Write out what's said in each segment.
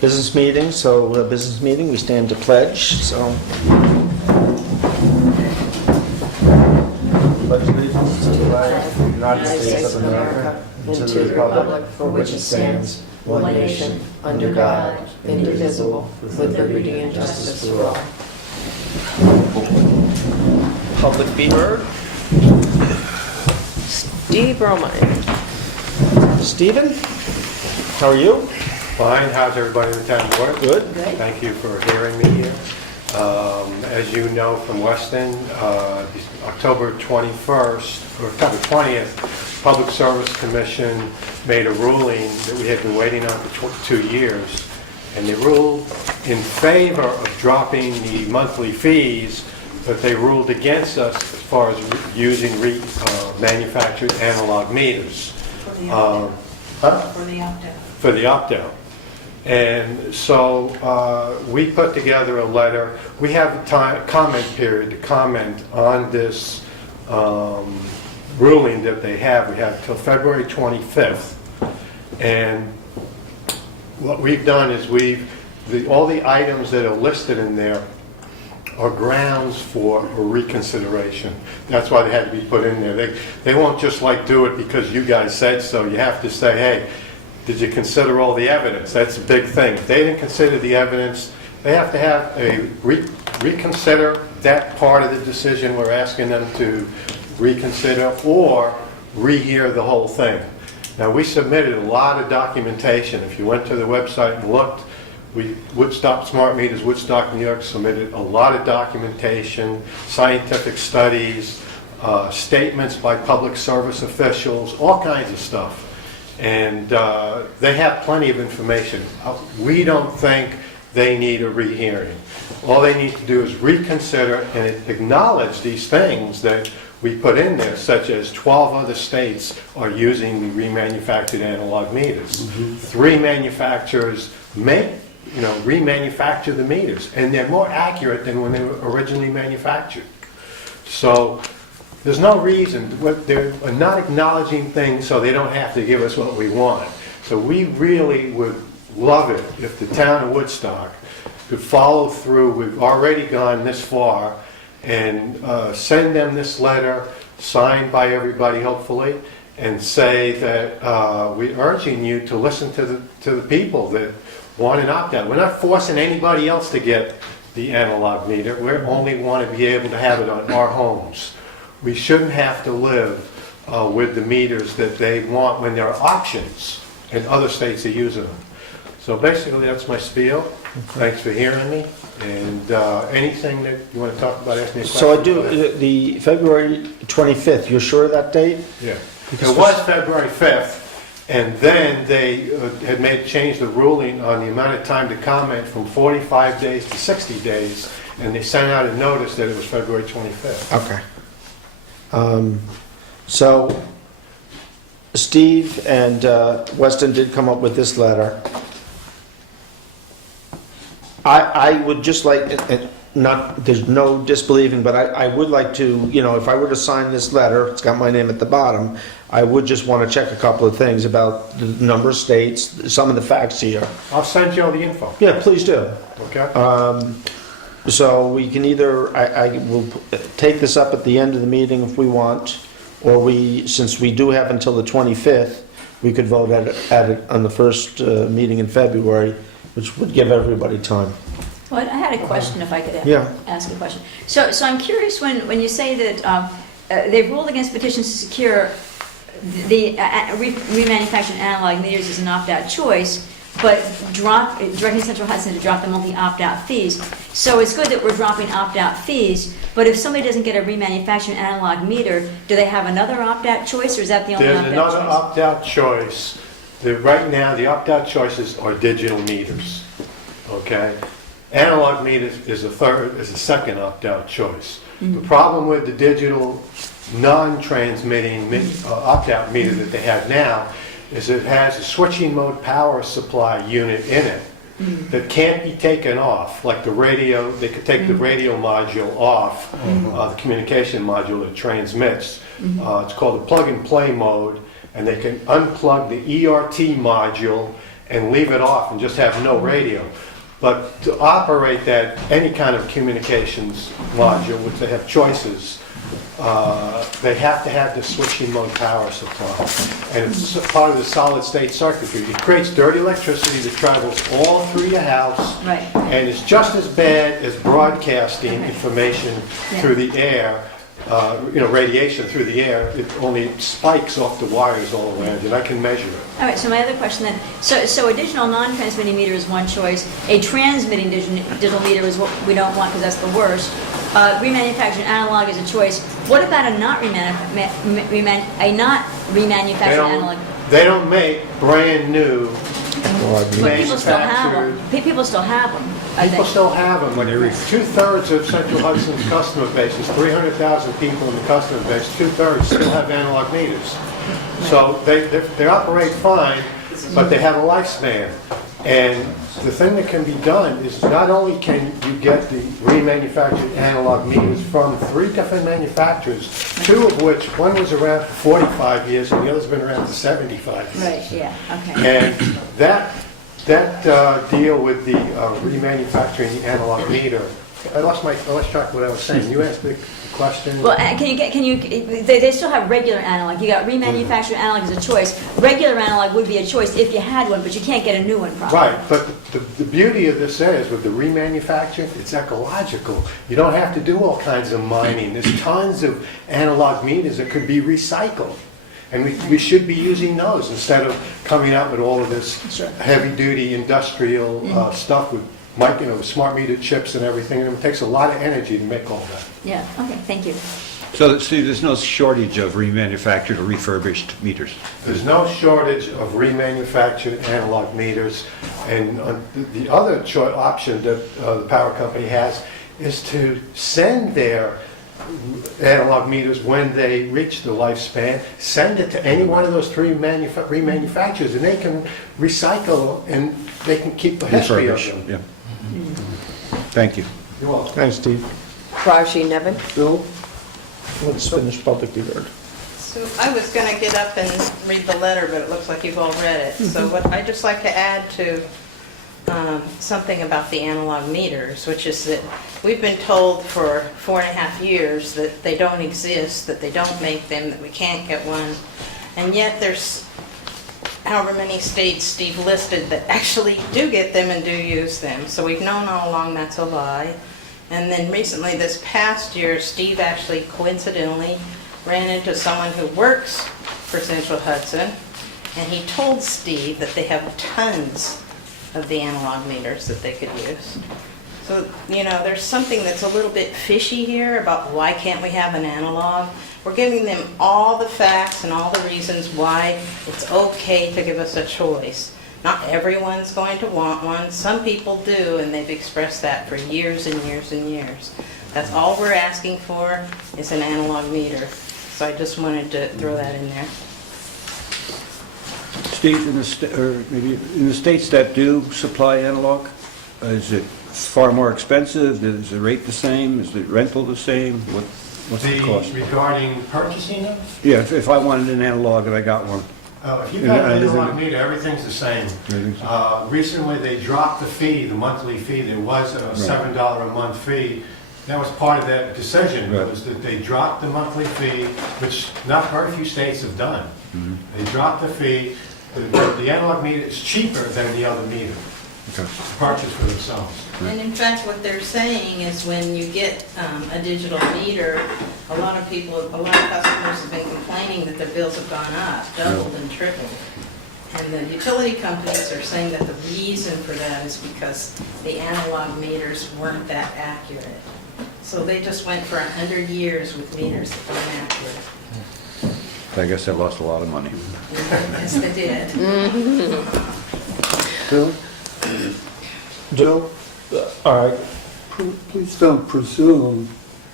business meeting, so business meeting, we stand to pledge, so. Pledge allegiance to the flag of the United States of America and to the republic for which it stands, one nation, under God, indivisible, with liberty and justice for all. Public be heard. Steve Romine. Stephen, how are you? Fine. How's everybody in the town board? Good. Thank you for hearing me here. As you know from Weston, October 21st, or October 20th, Public Service Commission made a ruling that we had been waiting on for 2 years, and they ruled in favor of dropping the monthly fees, but they ruled against us as far as using manufactured analog meters. For the opt-out. For the opt-out. For the opt-out. And so we put together a letter. We have a comment period to comment on this ruling that they have. We have till February 25th. And what we've done is all the items that are listed in there are grounds for a reconsideration. That's why they had to be put in there. They won't just do it because you guys said so. You have to say, hey, did you consider all the evidence? That's a big thing. If they didn't consider the evidence, they have to have reconsider that part of the decision we're asking them to reconsider, or rehear the whole thing. Now, we submitted a lot of documentation. If you went to the website and looked, Woodstock Smart Meters, Woodstock, New York, submitted a lot of documentation, scientific studies, statements by public service officials, all kinds of stuff. And they have plenty of information. We don't think they need a rehearing. All they need to do is reconsider and acknowledge these things that we put in there, such as 12 other states are using the remanufactured analog meters. Mm-hmm. 3 manufacturers remanufacture the meters, and they're more accurate than when they were originally manufactured. So there's no reason. They're not acknowledging things so they don't have to give us what we want. So we really would love it if the town of Woodstock could follow through. We've already gone this far, and send them this letter signed by everybody, hopefully, and say that we're urging you to listen to the people that want an opt-out. We're not forcing anybody else to get the analog meter. We only want to be able to have it on our homes. We shouldn't have to live with the meters that they want when there are options and other states are using them. So basically, that's my spiel. Thanks for hearing me. And anything that you want to talk about, ask me a question. So I do, the February 25th, you're sure of that date? Yeah. It was February 5th, and then they had changed the ruling on the amount of time to comment from 45 days to 60 days, and they sent out a notice that it was February 25th. Okay. So Steve and Weston did come up with this letter. I would just like, there's no disbelieving, but I would like to, if I were to sign this letter, it's got my name at the bottom, I would just want to check a couple of things about the number of states, some of the facts here. I'll send you all the info. Yeah, please do. Okay. So we can either, I will take this up at the end of the meeting if we want, or since we do have until the 25th, we could vote at it on the first meeting in February, which would give everybody time. Well, I had a question, if I could ask a question. So I'm curious, when you say that they've ruled against petitions to secure the remanufactured analog meters as an opt-out choice, but directing Central Hudson to drop the monthly opt-out fees. So it's good that we're dropping opt-out fees, but if somebody doesn't get a remanufactured analog meter, do they have another opt-out choice, or is that the only opt-out choice? There's another opt-out choice. Right now, the opt-out choices are digital meters. Okay? Analog meters is a second opt-out choice. Mm-hmm. The problem with the digital non-transmitting opt-out meter that they have now is it has a switching mode power supply unit in it that can't be taken off, like the radio. They could take the radio module off, the communication module that transmits. It's called a plug-and-play mode, and they can unplug the ERT module and leave it off and just have no radio. But to operate that, any kind of communications module, which they have choices, they have to have the switching mode power supply. And it's part of the solid state circuitry. It creates dirty electricity that travels all through your house. Right. And it's just as bad as broadcasting Okay. information Yeah. through the air, radiation through the air. It only spikes off the wires all around you, and I can measure it. All right, so my other question then, so a digital non-transmitting meter is one choice, a transmitting digital meter is what we don't want because that's the worst. Remanufactured analog is a choice. What about a not remanufactured analog? They don't make brand new But people still have them. manufactured. People still have them. I People think. still have them. When you read- 2/3 of Central Hudson's customer base is 300,000 people in the customer base. 2/3 still have analog meters. So they operate fine, but they have a lifespan. And the thing that can be done is not only can you get the remanufactured analog meters from 3 different manufacturers, 2 of which, one was around for 45 years and the other's been around for 75 years. Right, yeah, okay. And that deal with the remanufacturing the analog meter, I lost track of what I was saying. You asked the question. Well, they still have regular analog. You got remanufactured analog as a choice. Regular analog would be a choice if you had one, but you can't get a new one probably. Right, but the beauty of this is, with the remanufacturing, it's ecological. You don't have to do all kinds of mining. There's tons of analog meters that could be recycled. And we should be using those instead of coming out with all of this Sure. heavy-duty industrial stuff with smart meter chips and everything. And it takes a lot of energy to make all that. Yeah, okay, thank you. So, Steve, there's no shortage of remanufactured or refurbished meters? There's no shortage of remanufactured analog meters, and the other option that the power company has is to send their analog meters when they reach the lifespan, send it to any one of those 3 remanufacturers, and they can recycle and they can keep the history of Refurbish, them. yeah. Thank you. You're welcome. Thanks, Steve. Raji Nevin. Bill, let's finish publicly heard. So I was going to get up and read the letter, but it looks like you've all read it. So what I'd just like to add to something about the analog meters, which is that we've been told for 4.5 years that they don't exist, that they don't make them, that we can't get one. And yet there's however many states Steve listed that actually do get them and do use them. So we've known all along that's a lie. And then recently, this past year, Steve actually coincidentally ran into someone who works for Central Hudson, and he told Steve that they have tons of the analog meters that they could use. So, there's something that's a little bit fishy here about why can't we have an analog. We're giving them all the facts and all the reasons why it's okay to give us a choice. Not everyone's going to want one. Some people do, and they've expressed that for years and years and years. That's all we're asking for is an analog meter. So I just wanted to throw that in there. Steve, maybe in the states that do supply analog, is it far more expensive? Is the rate the same? Is the rental the same? What's the cost? Regarding purchasing them, Yeah, if I wanted an analog and I got one. if you've got Yeah, an isn't analog it- meter, everything's the same. Everything's- Recently, they dropped the fee, the monthly fee. There was a $7 a month fee. That was part of that decision, Right. was that they dropped the monthly fee, which not very few states have done. They dropped the fee. The analog meter is cheaper than the other meter Okay. to purchase for themselves. And in fact, what they're saying is when you get a digital meter, a lot of customers have been complaining that their bills have gone up, doubled and tripled. And the utility companies are saying that the reason for that is because the analog meters weren't that accurate. So they just went for 100 years with meters that weren't accurate. I guess I lost a lot of money. Yes, they did. Bill, Bill, All right, please don't presume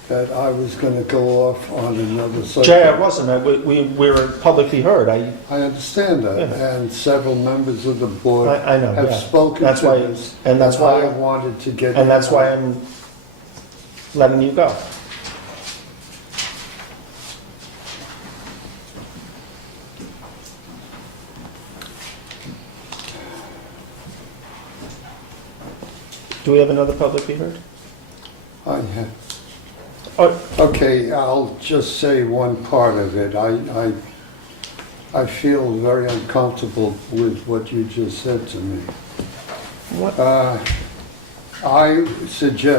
that I was going to go off on another subject. Jay, I wasn't, we were publicly heard, I understand that, Yeah. and several members of the board I know, have yeah. spoken That's to why- this. and that's why- I wanted to get. and that's why I'm letting you go. Do we have another public be heard? I have. Oh, Okay, I'll just say one part of it. I feel very uncomfortable with what you just said to me. what? I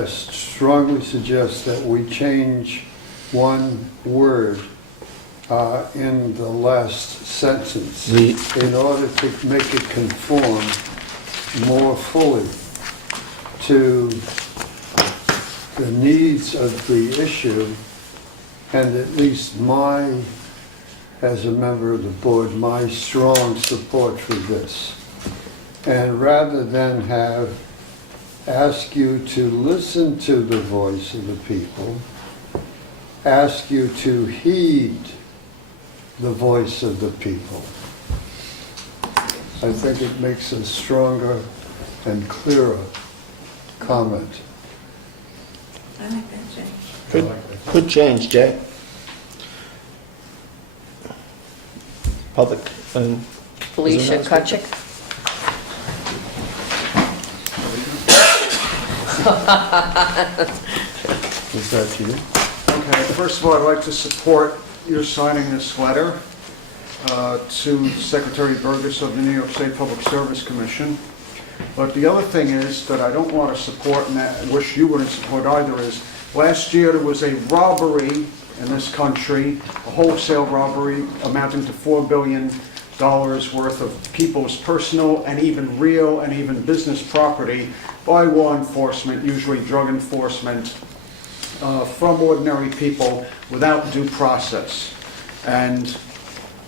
strongly suggest that we change one word in the last sentence in order to make it conform more fully to the needs of the issue, and at least as a member of the board, my strong support for this. And rather than ask you to listen to the voice of the people, ask you to heed the voice of the people. I think it makes a stronger and clearer comment. I like that, Jay. Good change, Jay. Public, Felicia Kutchik. Is that you? Okay, first of all, I'd like to support your signing this letter to Secretary Burgess of the New York State Public Service Commission. But the other thing is that I don't want to support, and I wish you wouldn't support either, is last year there was a robbery in this country, a wholesale robbery amounting to $4 billion worth of people's personal and even real and even business property by law enforcement, usually drug enforcement, from ordinary people without due process. And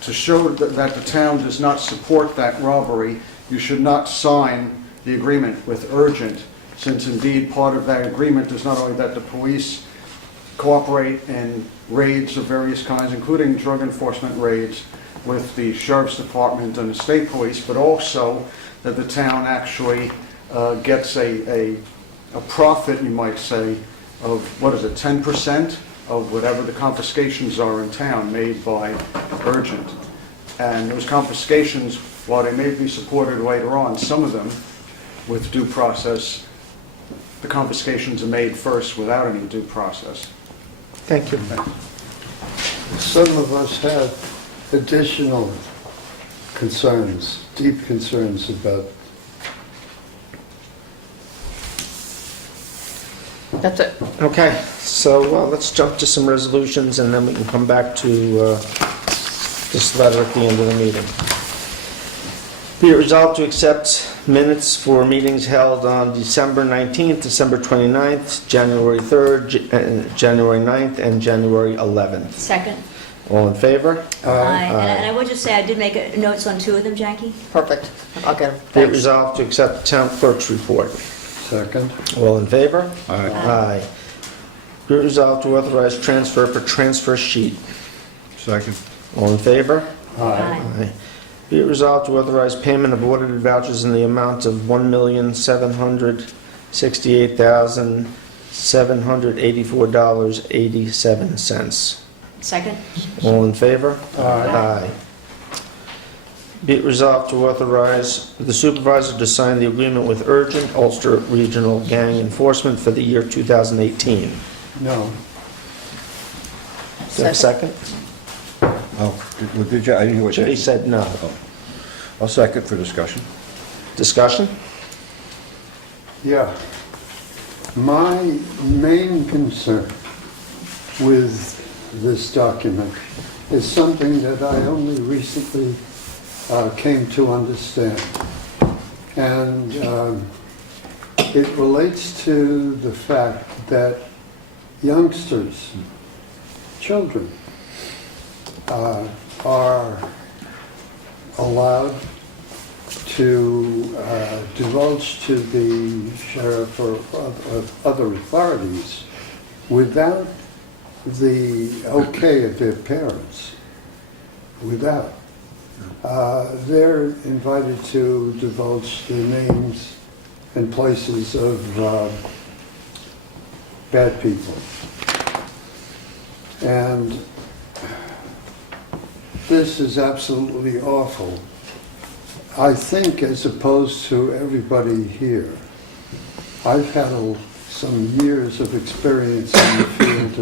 to show that the town does not support that robbery, you should not sign the agreement with urgent, since indeed part of that agreement is not only that the police cooperate in raids of various kinds, including drug enforcement raids with the Sheriff's Department and the state police, but also that the town actually gets a profit, you might say, of, 10% of whatever the confiscations are in town made by urgent. And those confiscations, while they may be supported later on, some of them with due process, the confiscations are made first without any due process. thank you. Some of us have additional concerns, deep concerns about. That's it. Okay, so let's jump to some resolutions and then we can come back to this letter at the end of the meeting. Be it resolved to accept minutes for meetings held on December 19th, December 29th, January 3rd, January 9th, and January 11th. Second. All in favor? Aye. And I would just say, I did make notes on two of them, Jackie. Perfect. I'll get them. Be it Thanks. resolved to accept the town clerk's report. Second. All in favor? Aye. Aye. Be it resolved to authorize transfer per transfer sheet. Second. All in favor? Aye. Aye. Be it resolved to authorize payment of audited vouchers in the amount of $1,768,784.87. Second. All in favor? Aye. Aye. Be it resolved to authorize the supervisor to sign the agreement with Urgent Ulster Regional Gang Enforcement for the year 2018. No. Is there a second? Oh, did you, I didn't hear what you He said. said no. I'll second for discussion. Discussion? Yeah. My main concern with this document is something that I only recently came to understand. And it relates to the fact that youngsters, children, are allowed to divulge to the sheriff or other authorities without the okay of their parents. Without. They're invited to divulge the names and places of bad people. And this is absolutely awful. I think, as opposed to everybody here, I've had some years of experience in the field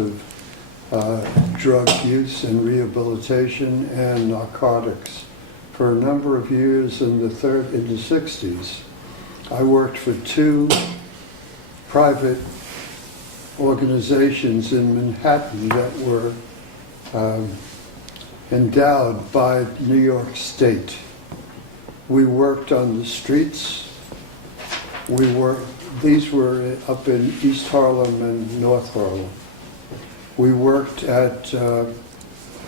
of drug use and rehabilitation and narcotics. For a number of years in the 60s, I worked for 2 private organizations in Manhattan that were endowed by New York State. We worked on the streets. These were up in East Harlem and North Harlem. We worked at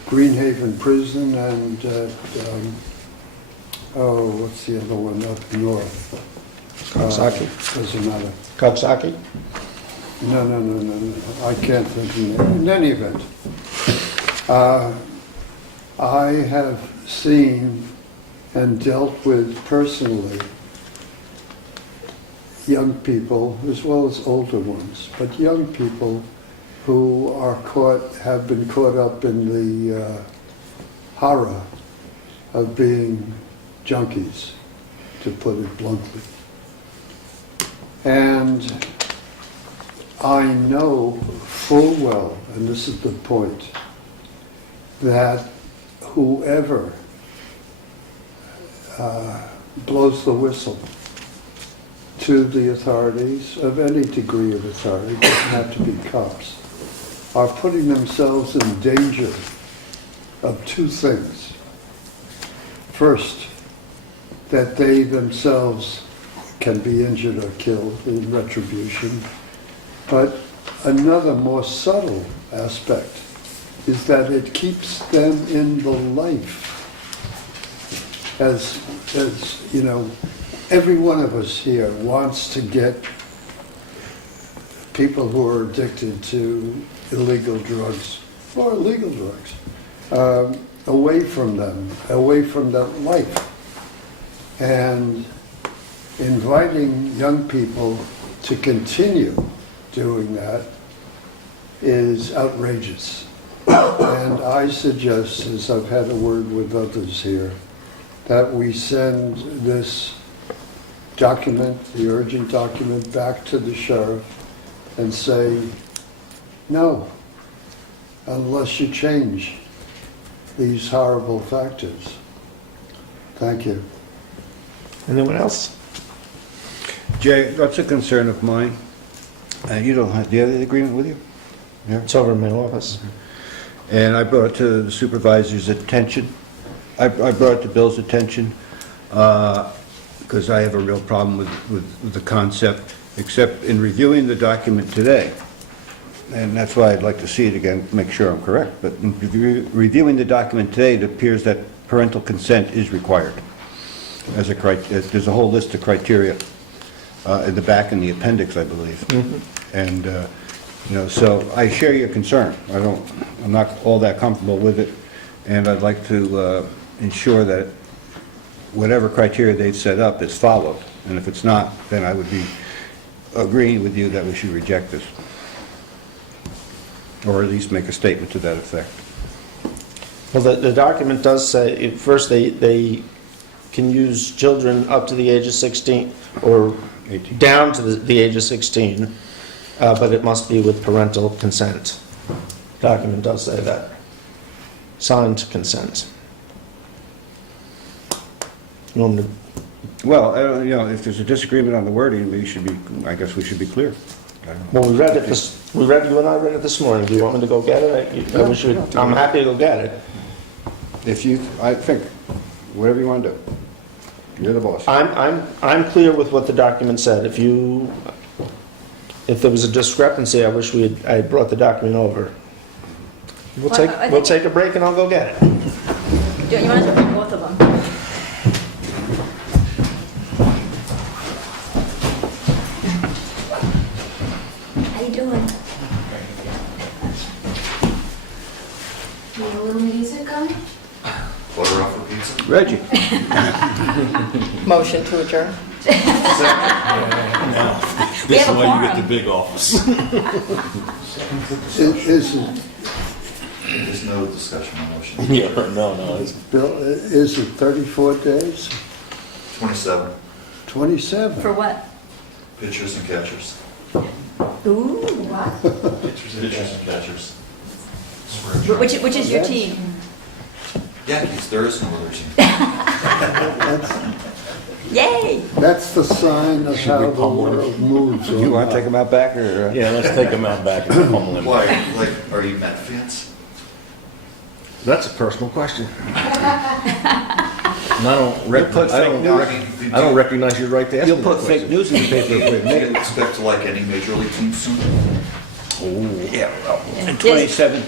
Greenhaven Prison and what's the other one up north? Coxsackie? Doesn't matter. Coxsackie? No. I can't think of it. In any event, I have seen and dealt with personally young people as well as older ones, but young people who have been caught up in the horror of being junkies, to put it bluntly. And I know full well, and this is the point, that whoever blows the whistle to the authorities, of any degree of authority, doesn't have to be cops, are putting themselves in danger of 2 things. First, that they themselves can be injured or killed in retribution. But another more subtle aspect is that it keeps them in the life. As you know, every one of us here wants to get people who are addicted to illegal drugs or illegal drugs away from them, away from that life. And inviting young people to continue doing that is outrageous. And I suggest, as I've had a word with others here, that we send this document, the urgent document, back to the sheriff and say, no, unless you change these horrible factors. Thank you. Anyone else? Jay, that's a concern of mine. You don't have, do you have the agreement with you? Yeah. It's over in my office. And I brought it to the supervisor's attention. I brought it to Bill's attention because I have a real problem with the concept, except in reviewing the document today, and that's why I'd like to see it again to make sure I'm correct, but in reviewing the document today, it appears that parental consent is required. There's a whole list of criteria in the back in the appendix, I believe. Mm-hmm. And so I share your concern. I'm not all that comfortable with it, and I'd like to ensure that whatever criteria they've set up is followed. And if it's not, then I would be agreeing with you that we should reject this, or at least make a statement to that effect. Well, the document does say, first, they can use children up to the age of 16, or 18. Down to the age of 16, but it must be with parental consent. Document does say that. Signed consent. You want me to? Well, if there's a disagreement on the wording, I guess we should be clear. Well, you and I read it this morning. Do you want me to go get it? I'm happy to go get it. I think, whatever you want to do. You're the boss. I'm clear with what the document said. If there was a discrepancy, I wish I had brought the document over. We'll take a break and I'll go get it. You might as well bring both of them. How you doing? Need a little music on? Order off for pizza? Reggie. Motion to adjourn. We This is have a why you get quorum. the big office. There's no discussion on motion. Yeah, no, it's Bill, is it 34 days? 27. 27? For what? Pitchers and catchers. Ooh, Pitchers and catchers. Swear. which is your team? Yankees, there is no other team. Yay! That's the sign of how the world moves. You want to take them out back, or? Yeah, let's take them out back and pummel them. Why, like, are you Met fans? That's a personal question. And I don't recognize your right to ask me You'll that put fake question. news in the paper if we Do make you it. expect to like any major league team soon? Yeah, well, in 27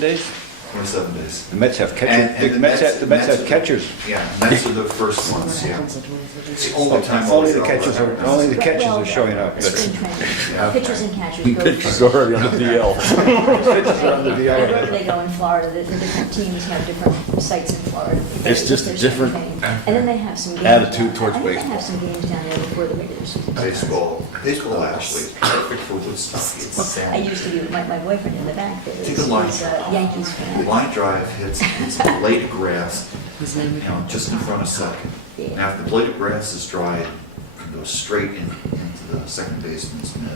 days? 27 days. The Mets have And catchers. the The Mets have catchers. Yeah, Mets are the first ones, yeah. It's the only time. Only the catchers are Well, showing up. Spring training. Yeah. Pitchers and catchers go. Pitchers already on the DL. Pitchers are under the Wherever yellow. they go in Florida, the different teams have different sites in Florida. It's just a There's different champagne. And then they have some games. attitude down- towards I think they baseball. have some games down there before the regulars. Baseball actually is perfect for Woodstock. It's I sound. used to be, my boyfriend in the back there Take is a line. a Yankees fan. Line drive hits a blade of grass, just in front of second. Yeah. Now, if the blade of grass is dry, it can go straight into the second baseman's mitt.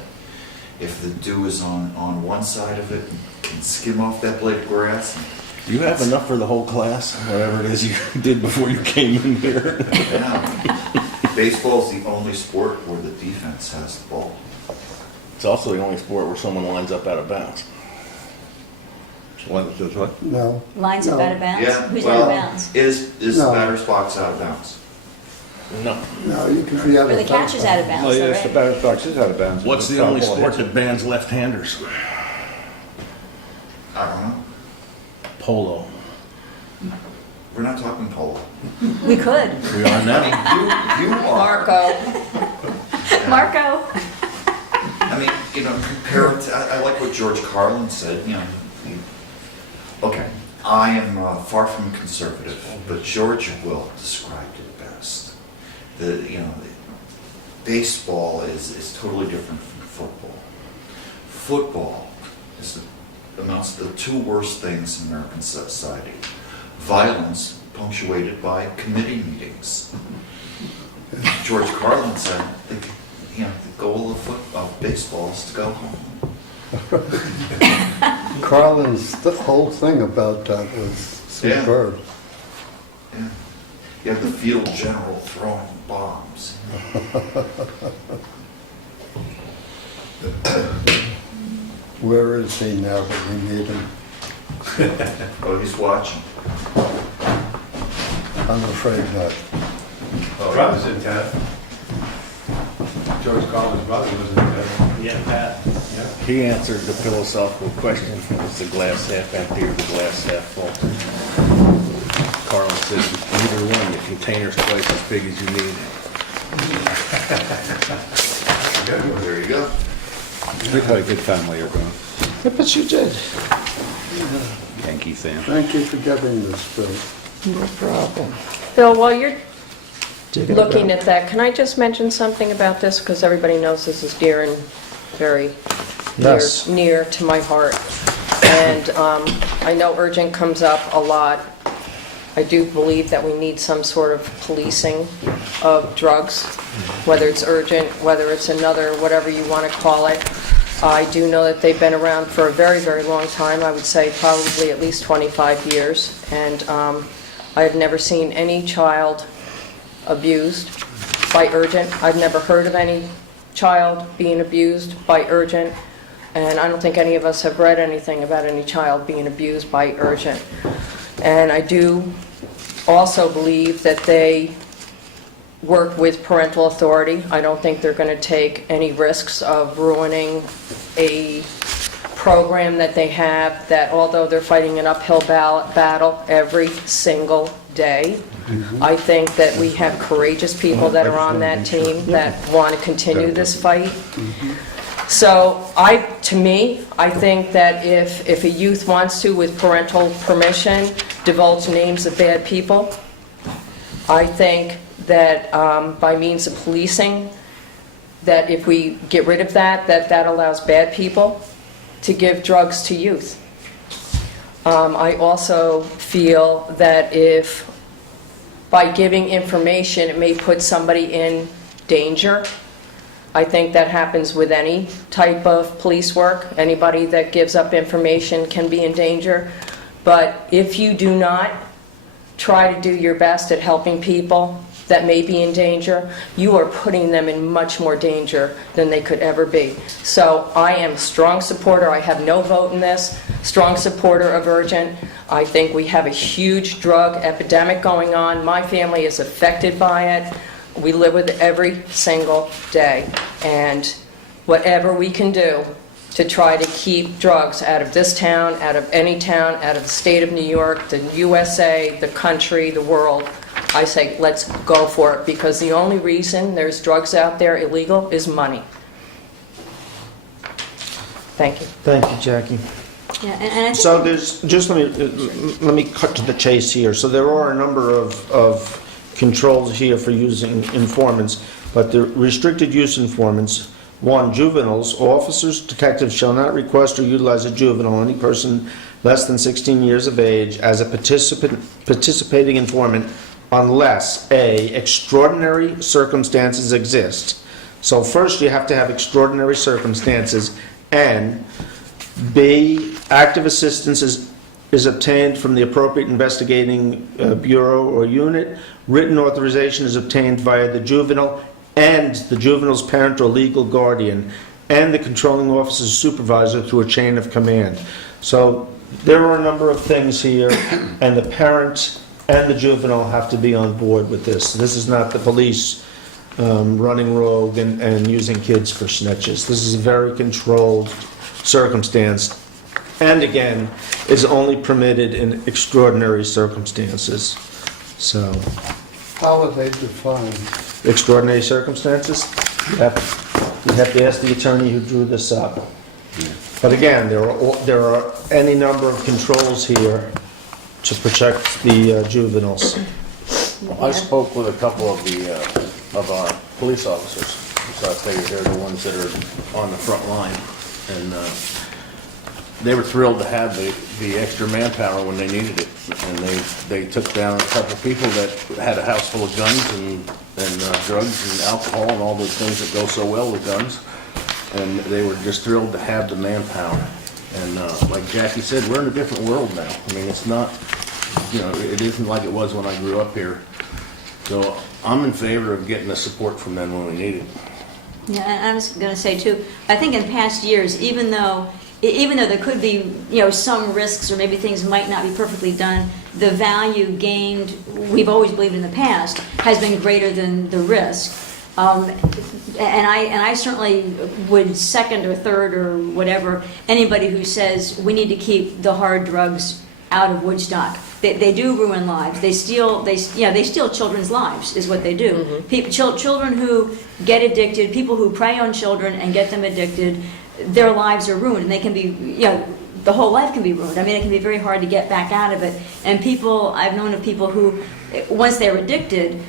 If the dew is on one side of it, it can skim off that blade of grass. You have enough for the whole class, whatever it is you did before you came in here. Yeah. Baseball's the only sport where the defense has the ball. It's also the only sport where someone lines up out of bounds. One that does what? No. Lines up No. out of bounds? Yeah, Who's out well, of bounds? is the No. batter's box out of bounds? No. No, you could be out Or of. the catcher's out of Oh, bounds, yes, though, the right? batter's box is out of bounds. What's the only sport that bans left-handers? I don't know. Polo. We're not talking polo. We could. We are I now. mean, you are. Marco, Marco? I mean, compare it to, I like what George Carlin said, okay, I am far from conservative, but George Will described it best. Baseball is totally different from football. Football is amounts to the two worst things in American society. Violence punctuated by committee meetings. George Carlin said, the goal of baseball is to go home. Carlin's the whole thing about that was superb. Yeah. You have the field general throwing bombs. Where is he now that we need him? Oh, he's watching. I'm afraid not. Brother's in town. George Carlin's brother was in town. Yeah, Pat. He answered the philosophical question, is the glass half empty or the glass half full? Carlin said, either one, the container's twice as big as you need. There you go. Look how a good family you're going. I bet you did. Yankee fan. Thank you for getting this, Bill. No problem. Bill, while you're Dig it looking about. at that, can I just mention something about this? Because everybody knows this is dear and very Yes. near to my heart. And I know urgent comes up a lot. I do believe that we need some sort of policing of drugs, whether it's urgent, whether it's another, whatever you want to call it. I do know that they've been around for a very, very long time. I would say probably at least 25 years. And I have never seen any child abused by urgent. I've never heard of any child being abused by urgent. And I don't think any of us have read anything about any child being abused by urgent. And I do also believe that they work with parental authority. I don't think they're going to take any risks of ruining a program that they have, that although they're fighting an uphill battle every single day, I think that we have courageous people that are on that team that want to continue this fight. So to me, I think that if a youth wants to, with parental permission, divulge names of bad people, I think that by means of policing, that if we get rid of that, that allows bad people to give drugs to youth. I also feel that if by giving information, it may put somebody in danger, I think that happens with any type of police work. Anybody that gives up information can be in danger. But if you do not try to do your best at helping people that may be in danger, you are putting them in much more danger than they could ever be. So I am a strong supporter. I have no vote in this. Strong supporter of urgent. I think we have a huge drug epidemic going on. My family is affected by it. We live with it every single day. And whatever we can do to try to keep drugs out of this town, out of any town, out of the state of New York, the USA, the country, the world, I say let's go for it, because the only reason there's drugs out there illegal is money. Thank you. Thank you, Jackie. Yeah, and I think So there's, just let me cut to the chase here. So there are a number of controls here for using informants, but the restricted use informants: 1, juveniles. Officers, detectives shall not request or utilize a juvenile, any person less than 16 years of age, as a participating informant unless A, extraordinary circumstances exist. So first you have to have extraordinary circumstances, and B, active assistance is obtained from the appropriate investigating bureau or unit. Written authorization is obtained via the juvenile and the juvenile's parent or legal guardian, and the controlling officer's supervisor through a chain of command. So there are a number of things here, and the parent and the juvenile have to be on board with this. This is not the police running rogue and using kids for snitches. This is a very controlled circumstance, and again, is only permitted in extraordinary circumstances. So, How are they defined? extraordinary circumstances, you have to ask the attorney who drew this up. But again, there are any number of controls here to protect the juveniles. I spoke with a couple of our police officers, so I figured they're the ones that are on the front line, and they were thrilled to have the extra manpower when they needed it, and they took down a couple people that had a house full of guns and drugs and alcohol and all those things that go so well with guns, and they were just thrilled to have the manpower. And like Jackie said, we're in a different world now. I mean, it's not, it isn't like it was when I grew up here. So I'm in favor of getting the support from them when we need it. Yeah, and I was going to say too, I think in past years, even though there could be, some risks or maybe things might not be perfectly done, the value gained, we've always believed in the past, has been greater than the risk. And I certainly would second or third or whatever anybody who says we need to keep the hard drugs out of Woodstock. They do ruin lives. They steal children's lives is what they do. Children who get addicted, people who prey on children and get them addicted, their lives are ruined, and they can be, the whole life can be ruined. I mean, it can be very hard to get back out of it. And I've known of people who, once they're addicted,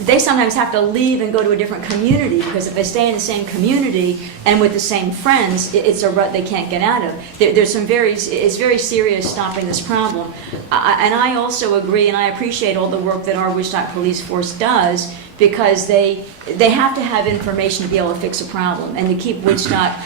they sometimes have to leave and go to a different community, because if they stay in the same community and with the same friends, it's a rut they can't get out of. It's very serious stopping this problem. And I also agree, and I appreciate all the work that our Woodstock Police Force does, because they have to have information to be able to fix a problem. And to keep Woodstock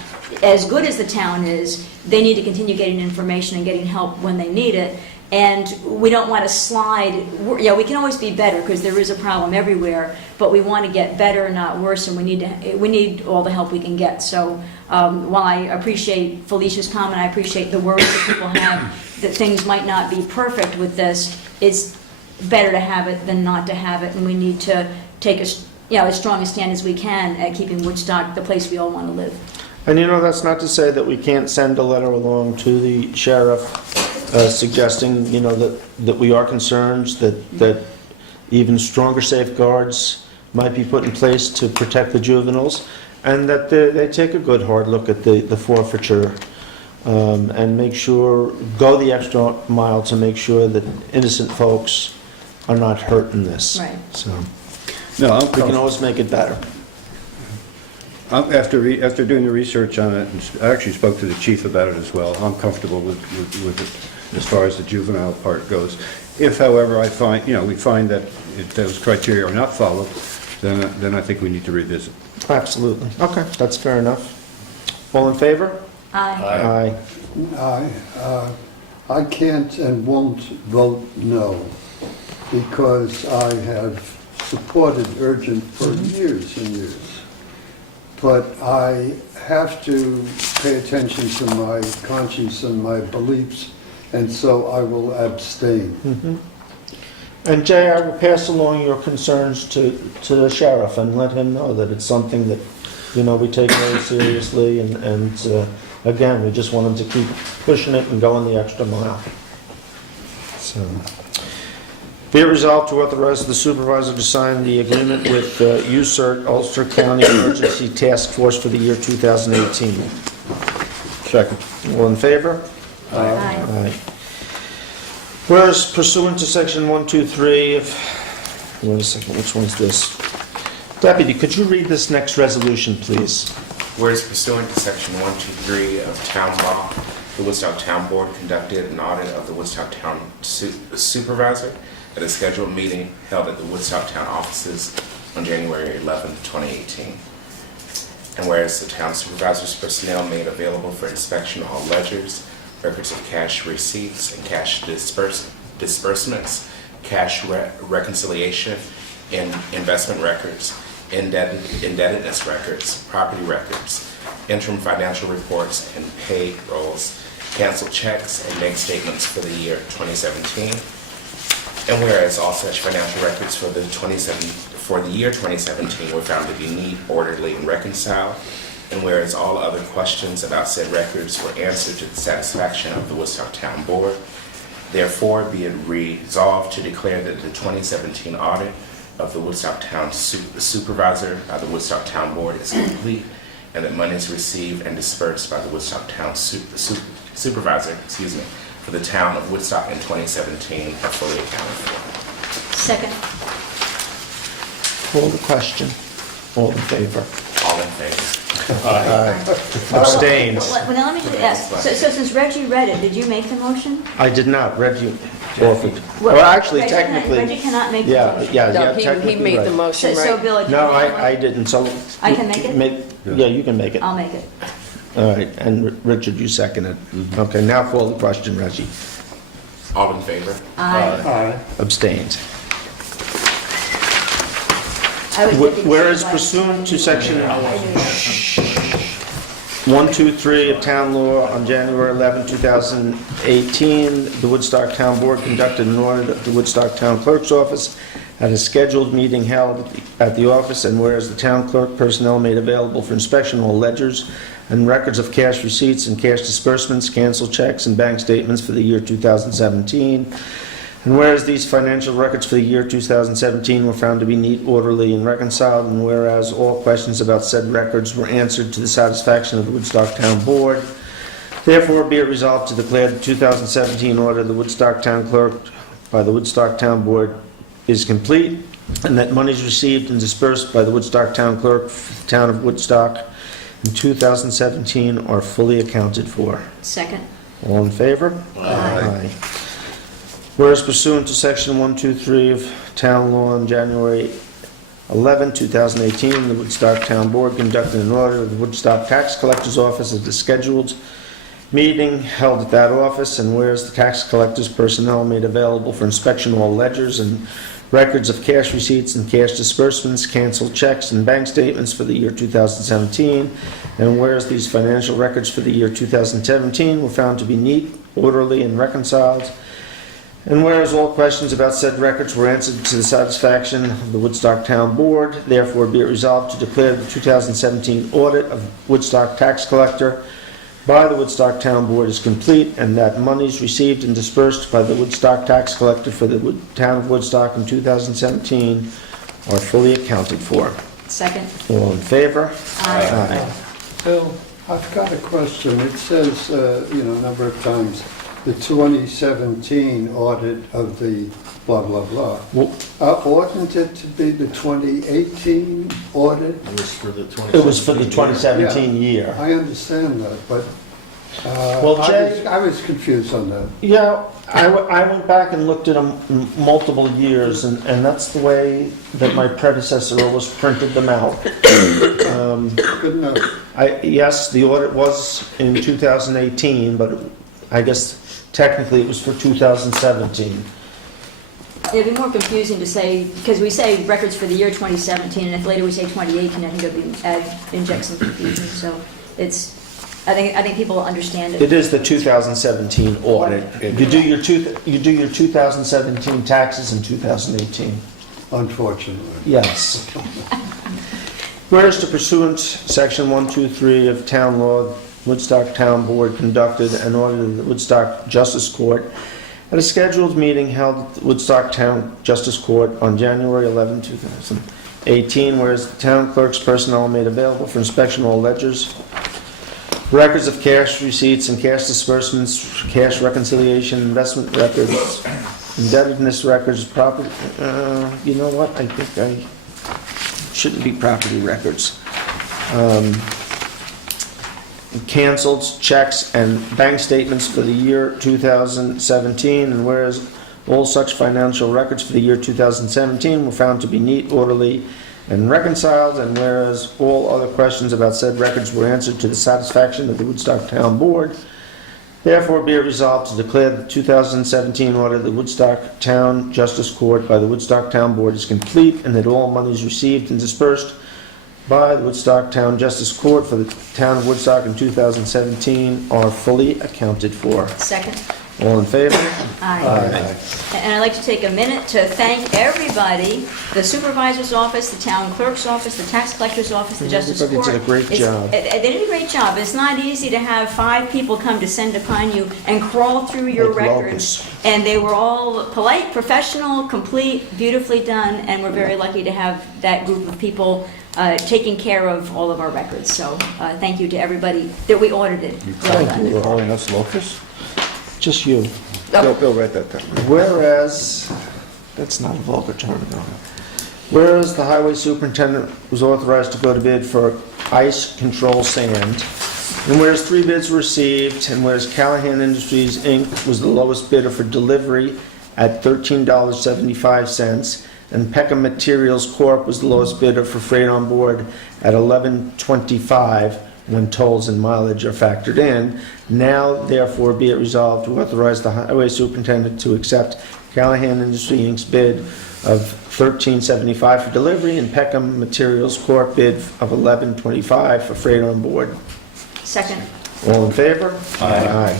as good as the town is, they need to continue getting information and getting help when they need it. And we don't want to slide. We can always be better, because there is a problem everywhere, but we want to get better, not worse, and we need all the help we can get. So while I appreciate Felicia's comment, I appreciate the worries that people have that things might not be perfect with this. It's better to have it than not to have it, and we need to take as strong a stand as we can at keeping Woodstock the place we all want to live. And that's not to say that we can't send a letter along to the sheriff suggesting, that we are concerned that even stronger safeguards might be put in place to protect the juveniles, and that they take a good hard look at the forfeiture and go the extra mile to make sure that innocent folks are not hurt in this. Right. So No, we can always make it better. After doing the research on it, and I actually spoke to the chief about it as well, I'm comfortable with it as far as the juvenile part goes. If, however, we find that those criteria are not followed, then I think we need to revisit. Absolutely. Okay, that's fair enough. All in favor? Aye. I can't and won't vote no, because I have supported urgent for years and years. But I have to pay attention to my conscience and my beliefs, and so I will abstain. And Jay, I will pass along your concerns to the sheriff and let him know that it's something that, we take very seriously, and again, we just want him to keep pushing it and going the extra mile. So, be it resolved to authorize the supervisor to sign the agreement with USERT, Ulster County Emergency Task Force for the year 2018. Second. All in favor? Aye. Aye. Whereas pursuant to section 123 of, wait a second, which one's this? Deputy, could you read this next resolution, please? Whereas pursuant to section 123 of Town Law, the Woodstock Town Board conducted an audit of the Woodstock Town Supervisor at a scheduled meeting held at the Woodstock Town offices on January 11, 2018. And whereas the Town Supervisor's personnel made available for inspection all ledgers, records of cash receipts and cash disbursements, cash reconciliation, and investment records, indebtedness records, property records, interim financial reports and payrolls, canceled checks and bank statements for the year 2017. And whereas all such financial records for the year 2017 were found to be neat, orderly, and reconciled, and whereas all other questions about said records were answered to the satisfaction of the Woodstock Town Board, therefore be it resolved to declare that the 2017 audit of the Woodstock Town Supervisor by the Woodstock Town Board is complete, and that monies received and dispersed by the Woodstock Town Supervisor, for the town of Woodstock in 2017 are fully accounted for. Second. Call the question. All in favor? All in favor? Abstained. Well, now let me just ask, so since Reggie read it, did you make the motion? I did not. Reggie offered. Well, Well, actually, Reggie technically. cannot make the Yeah, motion. yeah, No, yeah, he technically made the right. motion, So right? Bill, did you No, make the I didn't, so. I can make it? Yeah, you can make it. I'll make it. All right, and Richard, you second it. Okay, now call the question, Reggie. All in favor? Aye. Abstained. I was thinking- Whereas pursuant to section 123 of Town Law on January 11, 2018, the Woodstock Town Board conducted an audit of the Woodstock Town Clerk's office at a scheduled meeting held at the office, and whereas the town clerk personnel made available for inspection all ledgers and records of cash receipts and cash disbursements, canceled checks, and bank statements for the year 2017, and whereas these financial records for the year 2017 were found to be neat, orderly, and reconciled, and whereas all questions about said records were answered to the satisfaction of the Woodstock Town Board, therefore be it resolved to declare the 2017 audit of the Woodstock Town Clerk by the Woodstock Town Board is complete, and that monies received and dispersed by the Woodstock Town Clerk for the town of Woodstock in 2017 are fully accounted for. Second. All in favor? Aye. Whereas pursuant to section 123 of Town Law on January 11, 2018, the Woodstock Town Board conducted an audit of the Woodstock Tax Collector's Office at the scheduled meeting held at that office, and whereas the tax collector's personnel made available for inspection all ledgers and records of cash receipts and cash disbursements, canceled checks, and bank statements for the year 2017, and whereas these financial records for the year 2017 were found to be neat, orderly, and reconciled, and whereas all questions about said records were answered to the satisfaction of the Woodstock Town Board, therefore be it resolved to declare the 2017 audit of Woodstock Tax Collector by the Woodstock Town Board is complete, and that monies received and dispersed by the Woodstock Tax Collector for the town of Woodstock in 2017 are fully accounted for. Second. All in favor? Aye. Bill, I've got a question. It says, a number of times, the 2017 audit of the blah, blah, blah. Well, Oughtn't it to be the 2018 audit? It was for the it was for the 2017 year. I understand that, but Well, Jay- I was confused on that. Yeah, I went back and looked at them multiple years, and that's the way that my predecessor always printed them out. Good enough. Yes, the audit was in 2018, but I guess technically it was for 2017. It'd be more confusing to say, because we say records for the year 2017, and if later we say 2018, I think it would inject some confusion, so it's, I think people will understand it. It is the 2017 audit. You do your 2017 taxes in 2018. Unfortunately. Yes. Whereas to pursuant Section 123 of Town Law, Woodstock Town Board conducted an audit of the Woodstock Justice Court at a scheduled meeting held at the Woodstock Town Justice Court on January 11, 2018, whereas the town clerk's personnel made available for inspection all ledgers, records of cash receipts and cash disbursements, cash reconciliation, investment records, indebtedness records, property, you know what, I think shouldn't be property records. Canceled checks and bank statements for the year 2017, and whereas all such financial records for the year 2017 were found to be neat, orderly, and reconciled, and whereas all other questions about said records were answered to the satisfaction of the Woodstock Town Board, therefore be it resolved to declare the 2017 audit of the Woodstock Town Justice Court by the Woodstock Town Board is complete, and that all monies received and dispersed by the Woodstock Town Justice Court for the town of Woodstock in 2017 are fully accounted for. Second? All in favor? Aye. And I'd like to take a minute to thank everybody, the supervisor's office, the town clerk's office, the tax collector's office, the justice court. Everybody did a great job. They did a great job. It's not easy to have 5 people come descend upon you and crawl through your Like records. locusts. And they were all polite, professional, complete, beautifully done, and we're very lucky to have that group of people taking care of all of our records. So thank you to everybody that we audited. Well done. You're calling us locusts? Just you. Bill, write that down. Whereas, that's not a vulgar term, though. Whereas the highway superintendent was authorized to go to bid for ice control sand, and whereas 3 bids were received, and whereas Callahan Industries, Inc. was the lowest bidder for delivery at $13.75, and Peckham Materials Corp. was the lowest bidder for freight on board at $11.25 when tolls and mileage are factored in. Now, therefore, be it resolved to authorize the highway superintendent to accept Callahan Industries, Inc.'s bid of $13.75 for delivery and Peckham Materials Corp. bid of $11.25 for freight on board. Second. All in favor? Aye.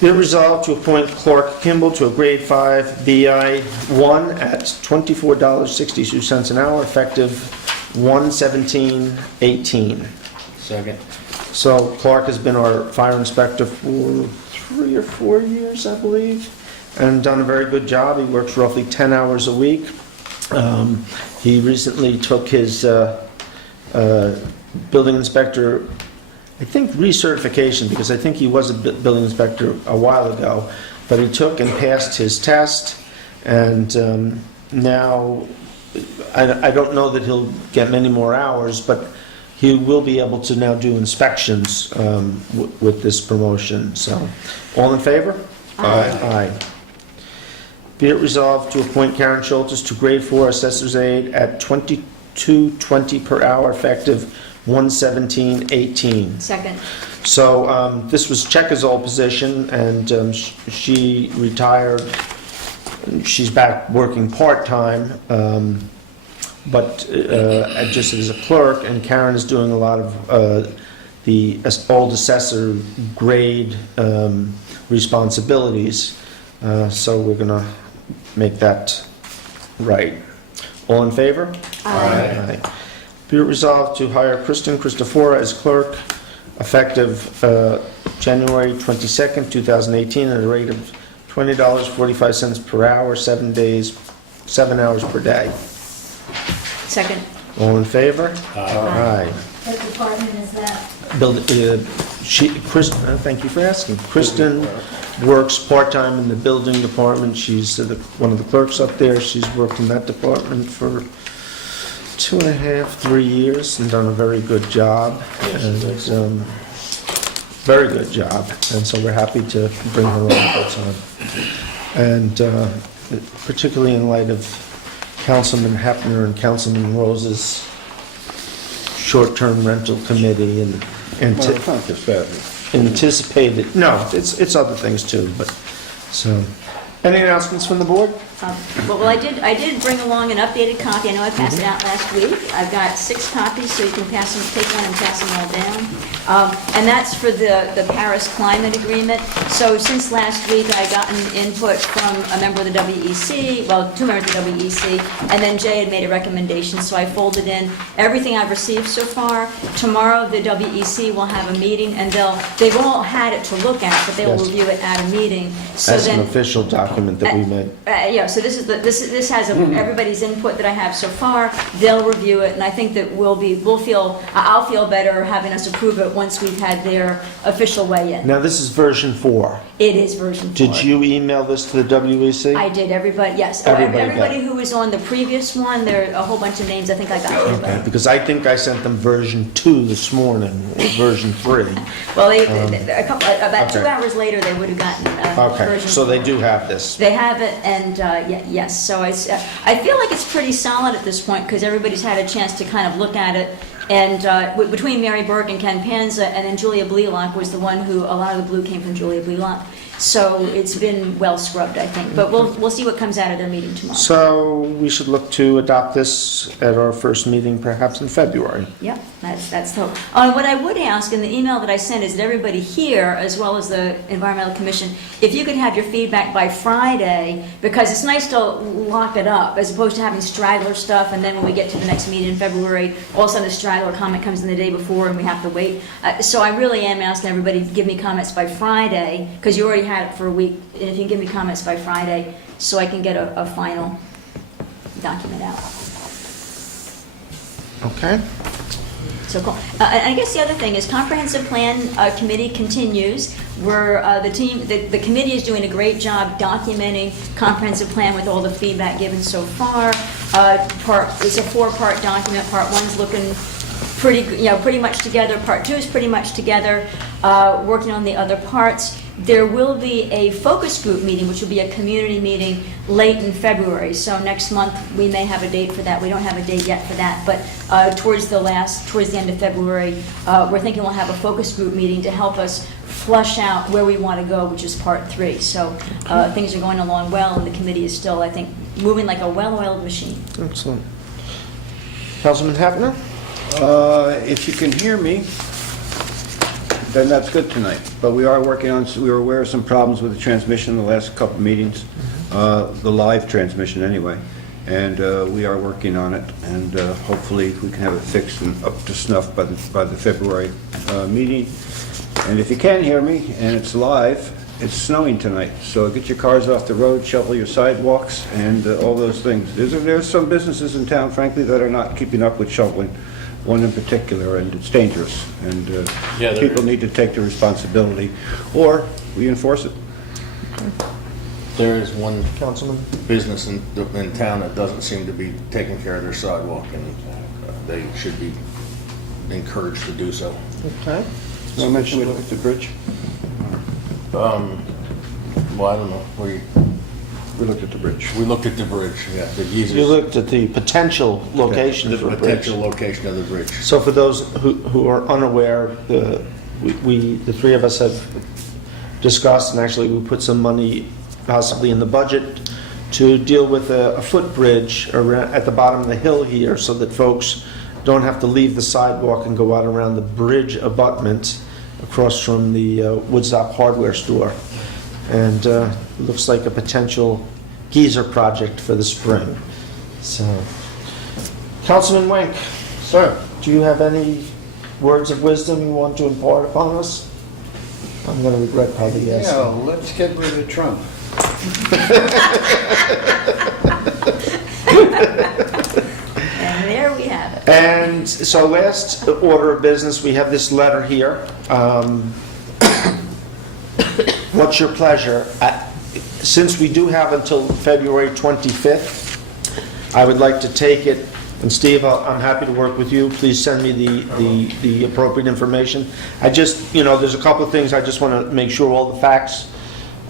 Be it resolved to appoint Clark Kimball to a grade 5 BI 1 at $24.62 an hour, effective 1/17/18. Second. So Clark has been our fire inspector for 3 or 4 years, I believe, and done a very good job. He works roughly 10 hours a week. He recently took his building inspector, I think, recertification, because I think he was a building inspector a while ago, but he took and passed his test, and now I don't know that he'll get many more hours, but he will be able to now do inspections with this promotion. So, all in favor? Aye. Be it resolved to appoint Karen Schultes to grade 4 assessor's aide at $22.20 per hour, effective 1/17/18. Second. So this was Checka's old position, and she retired. She's back working part-time, but just as a clerk, and Karen is doing a lot of the old assessor grade responsibilities. So we're going to make that right. All in favor? Aye. Be it resolved to hire Kristen Christofora as clerk, effective January 22nd, 2018, at a rate of $20.45 per hour, 7 days, 7 hours per day. Second. All in favor? Aye. What department is that? Thank you for asking. Kristen works part-time in the building department. She's one of the clerks up there. She's worked in that department for 2.5, 3 years and done a very good job. And very good job, and so we're happy to bring her on full time. And particularly in light of Councilman Hepner and Councilman Rose's short-term rental committee and Well, it's not just that. anticipated, no, it's other things too, but, so. Any announcements from the board? Well, I did bring along an updated copy. I know I passed it out last week. I've got 6 copies, so you can pass them, take one and pass them all down. And that's for the Paris Climate Agreement. So since last week, I got an input from a member of the WEC, well, 2 members of the WEC, and then Jay had made a recommendation, so I folded in everything I've received so far. Tomorrow, the WEC will have a meeting, and they've all had it to look at, but they will Yes. review it at a meeting. So That's an then, official document that we made. yeah, so this has everybody's input that I have so far. They'll review it, and I think that I'll feel better having us approve it once we've had their official weigh in. Now, this is version 4. It is version 4. Did you email this to the WEC? I did, everybody, yes. Everybody got it. Who was on the previous one, there are a whole bunch of names, I think I got everybody. Okay, because I think I sent them version 2 this morning, or version 3. Well, about 2 okay. hours later, they would have gotten Okay, version so 4. they do have this. They have it, and yes, so I feel like it's pretty solid at this point, because everybody's had a chance to kind of look at it. And between Mary Burke and Ken Panza, and then Julia Blelock was the one who, a lot of the blue came from Julia Blelock. So it's been well scrubbed, I think. But we'll see what comes out of their meeting tomorrow. So we should look to adopt this at our first meeting, perhaps in February. Yep, that's the hope. What I would ask in the email that I sent is that everybody here, as well as the Environmental Commission, if you could have your feedback by Friday, because it's nice to lock it up, as opposed to having straggler stuff, and then when we get to the next meeting in February, all of a sudden a straggler comment comes in the day before and we have to wait. So I really am asking everybody to give me comments by Friday, because you already had it for a week, and if you can give me comments by Friday, so I can get a final document out. Okay? So cool. I guess the other thing is comprehensive plan committee continues. Where the committee is doing a great job documenting comprehensive plan with all the feedback given so far. It's a 4-part document. Part 1's looking pretty much together. Part 2 is pretty much together. Working on the other parts. There will be a focus group meeting, which will be a community meeting late in February. So next month, we may have a date for that. We don't have a date yet for that, but towards the end of February, we're thinking we'll have a focus group meeting to help us flush out where we want to go, which is part 3. So things are going along well, and the committee is still, I think, moving like a well-oiled machine. Excellent. Councilman Hafner? If you can hear me, then that's good tonight. But we are working on, we were aware of some problems with the transmission in the last couple of meetings, the live transmission anyway, and we are working on it, and hopefully we can have it fixed and up to snuff by the February meeting. And if you can hear me, and it's live, it's snowing tonight, so get your cars off the road, shovel your sidewalks, and all those things. There's some businesses in town, frankly, that are not keeping up with shoveling. One in particular, and it's dangerous, and people need to take the responsibility, or we enforce it. There is one business in town that doesn't seem to be taking care of their sidewalk, and they should be encouraged to do so. Okay. I mentioned we looked at the bridge. Well, I don't know. We looked at the bridge. We looked at the bridge, yeah. The geysers. You looked at the potential location The for a bridge. potential location of the bridge. So for those who are unaware, the 3 of us have discussed, and actually we put some money possibly in the budget to deal with a footbridge at the bottom of the hill here, so that folks don't have to leave the sidewalk and go out around the bridge abutment across from the Woodstock hardware store. And it looks like a potential geyser project for the spring. So, Councilman Wink, Sir? do you have any words of wisdom you want to impart upon us? I'm going to regret probably asking. Yeah, let's get rid of Trump. And there we have it. And so last order of business, we have this letter here. What's your pleasure? Since we do have until February 25th, I would like to take it And Steve, I'm happy to work with you. Please send me the appropriate information. I just, there's a couple of things I just want to make sure all the facts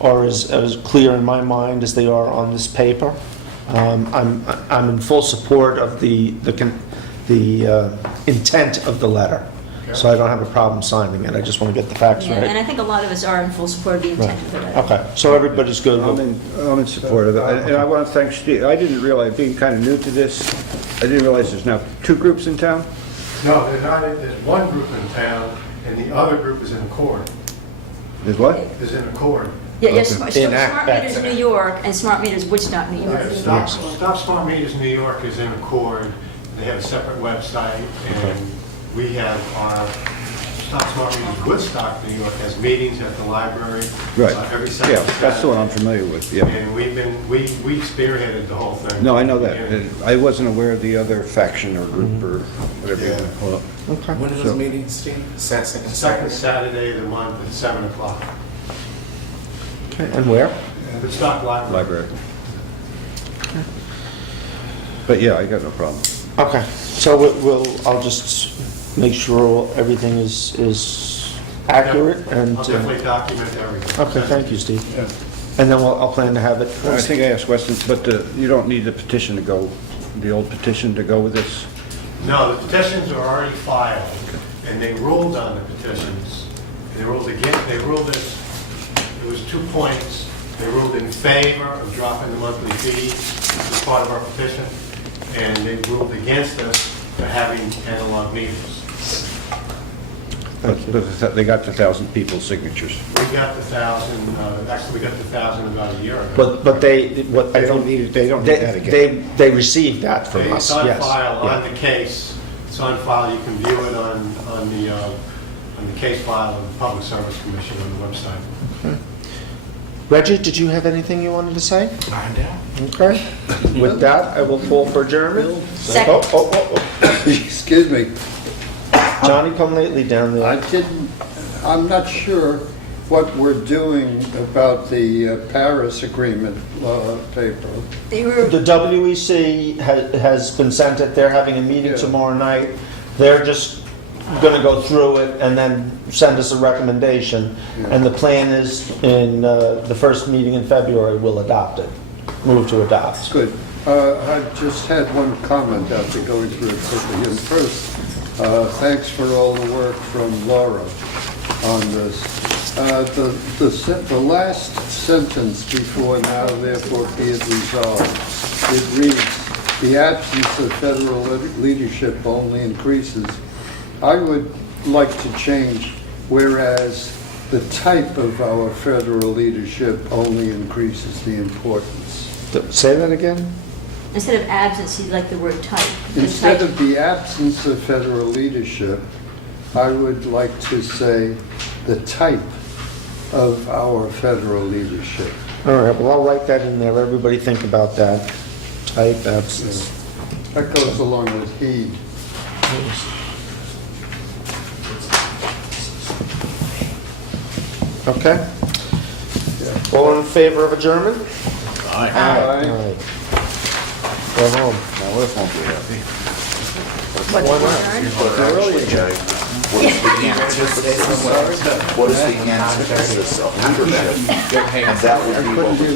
are as clear in my mind as they are on this paper. I'm in full support of the intent of the letter, so I don't have a problem signing it. I just want to get the facts Yeah, right. and I think a lot of us are in full support of the intent of the letter. Okay, so everybody's good. I'm in support of it, and I want to thank Steve. I didn't realize, being kind of new to this, I didn't realize there's now 2 groups in town? No, there's not, there's one group in town, and the other group is in Accord. There's what? Is in Accord. Yeah, Okay. Smart Enact Meters that. New York and Smart Meters Woodstock, New York. Stop Smart Meters New York is in Accord. They have a separate website, and we have our Stop Smart Meters Woodstock, New York has meetings at the library. Right. Every second Yeah, that's the one I'm Saturday. familiar with, yeah. And we spearheaded the whole thing. No, I know that. Yeah. I wasn't aware of the other faction or group or whatever you want to call it. Okay. When are So- those meetings, Steve? Second Saturday of the month at 7 o'clock. Okay, and where? Woodstock Library. Library. But yeah, I got no problem. Okay, so I'll just make sure everything is accurate and... I'll definitely document everything. Okay, thank you, Steve. And then I'll plan to have it. I think I asked questions, but you don't need the petition to go, the old petition to go with this? No, the petitions are already filed, and they ruled on the petitions. They ruled against, it was 2 points. They ruled in favor of dropping the monthly fee as part of our petition, and they ruled against us for having analog meters. But they got the 1,000 people's signatures. We got the 1,000, actually, we got the 1,000 about a year ago. But they don't need that again. They received that from us, It's on yes. file Yeah. on the case. It's on file. You can view it on the case file of the Public Service Commission on the website. Reggie, did you have anything you wanted to say? I'm down. Okay. With that, I will call for adjournment. Second. Oh. Excuse me, Johnny come lately down there. I'm not sure what we're doing about the Paris Agreement paper. They were, The WEC has been sent it. They're having a meeting Yeah. tomorrow night. They're just going to go through it and then send us a recommendation. Yeah. And the plan is in the first meeting in February, we'll adopt it, move to adopt. Good. I just had one comment after going through it quickly. And first, thanks for all the work from Laura on this. The last sentence before "now therefore be it resolved," it reads, "The absence of federal leadership only increases." I would like to change, whereas the type of our federal leadership only increases the importance. Say that again? instead of absence, you'd like the word type. The Instead type- of the absence of federal leadership, I would like to say the type of our federal leadership. All right, well, I'll write that in there. Everybody think about that. Type, absence. That goes along with heed. Okay? All in favor of adjournment? Aye. Go home. Now, Liz won't be happy. What, adjourn? What is the antithesis of leadership? And that would be what we